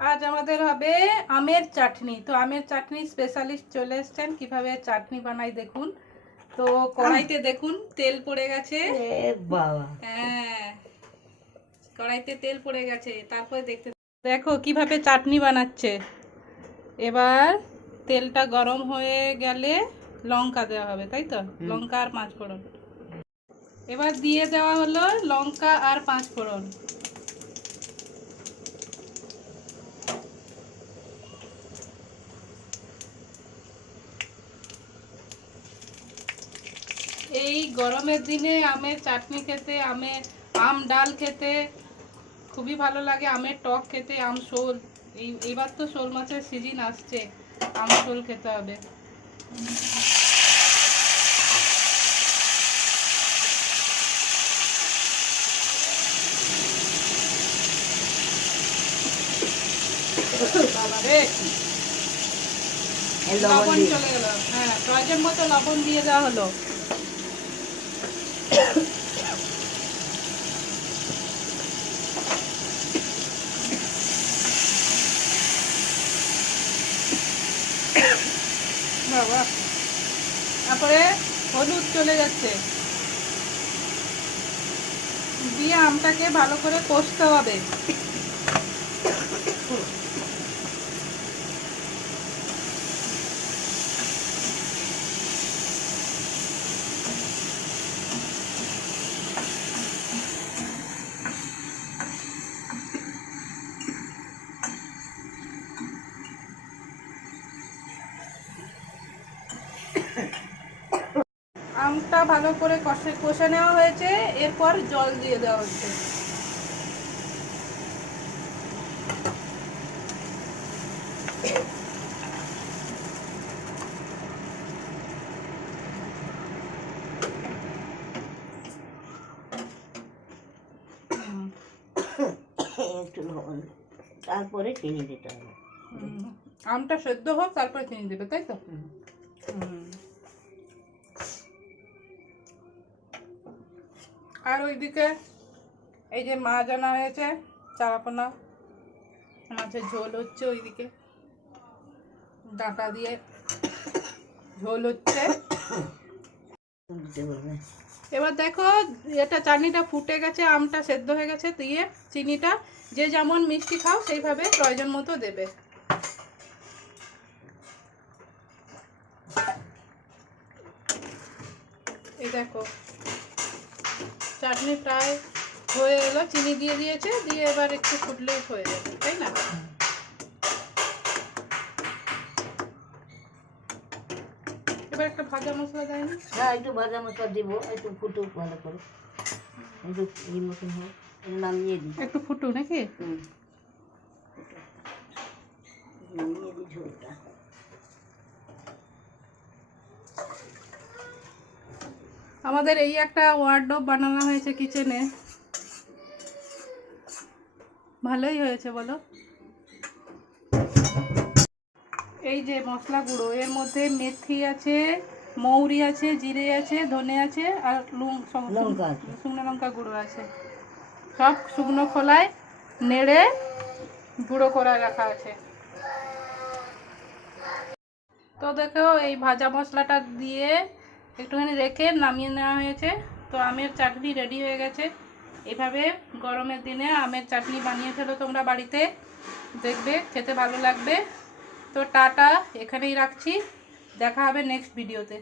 আজ আমাদের হবে আমের চাটনি। তো আমের চাটনি স্পেশালিস্ট চলে এসছেন। কীভাবে চাটনি বানাই দেখুন। তো কড়াইতে দেখুন তেল পড়ে গেছে। হ্যাঁ কড়াইতে তেল পড়ে গেছে। তারপরে দেখতে দেখো কীভাবে চাটনি বানাচ্ছে। এবার তেলটা গরম হয়ে গেলে লঙ্কা দেওয়া হবে তাই তো? লঙ্কা আর পাঁচ ফোড়ন এবার দিয়ে দেওয়া হলো লঙ্কা আর পাঁচ ফোড়ন এই গরমের দিনে আমের চাটনি খেতে আমের আম ডাল খেতে খুবই ভালো লাগে আমের টক খেতে আম শোল। এই এবার তো শোল মাছের সিজন আসছে আম শোল খেতে হবে। লবণ লবণ চলে গেল। হ্যাঁ প্রয়োজন মতো লবণ দিয়ে দেওয়া হলো। বাবা তারপরে হলুদ চলে যাচ্ছে। দিয়ে আমটাকে ভালো করে কষতে হবে। আমটা ভালো করে কষে কষে নেওয়া হয়েছে এরপর জল দিয়ে দেওয়া হচ্ছে। একটু লবণ তারপরে চিনি দিতে হবে। আমটা সেদ্ধ হোক তারপরে চিনি দেবে তাই তো? হুম। আর ওইদিকে এই যে মাছ আনা হয়েছে, চারাপোনা, মাছের ঝোল হচ্ছে ওইদিকে। ডাটা দিয়ে ঝোল হচ্ছে। এবার দেখো, এটা চাটনিটা ফুটে গেছে, আমটা সেদ্ধ হয়ে গেছে, দিয়ে চিনিটা যে যেমন মিষ্টি খাও, সেইভাবে প্রয়োজন মতো দেবে। এই দেখো চাটনি প্রায় হয়ে এলো চিনি দিয়ে দিয়েছে দিয়ে এবার একটু ফুটলেই হয়ে যাবে তাই না? এবার একটা ভাজা মশলা দেয় না? হ্যাঁ একটু ভাজা মশলা দিব একটু ফুটুক ভালো করে। একটু এই মতন হোক নামিয়ে দিই। একটু ফুটু নাকি? নামিয়ে দিই ঝোলটা। আমাদের এই একটা ওয়ার্ডরোব বানানো হয়েছে কিচেনে ভালোই হয়েছে বলো। এই যে মশলা গুঁড়ো এর মধ্যে মেথি আছে মৌরি আছে জিরে আছে ধনে আছে আর লঙ্কা শুকনো লঙ্কা গুঁড়ো আছে। সব শুকনো খোলায় নেড়ে গুঁড়ো করে রাখা আছে। তো দেখো এই ভাজা মশলাটা দিয়ে একটুখানি রেখে নামিয়ে নেওয়া হয়েছে। তো আমের চাটনি রেডি হয়ে গেছে। এভাবে গরমের দিনে আমের চাটনি বানিয়ে ফেলো তোমরা বাড়িতে। দেখবে, খেতে ভালো লাগবে। তো টাটা, এখানেই রাখছি। দেখা হবে নেক্সট ভিডিওতে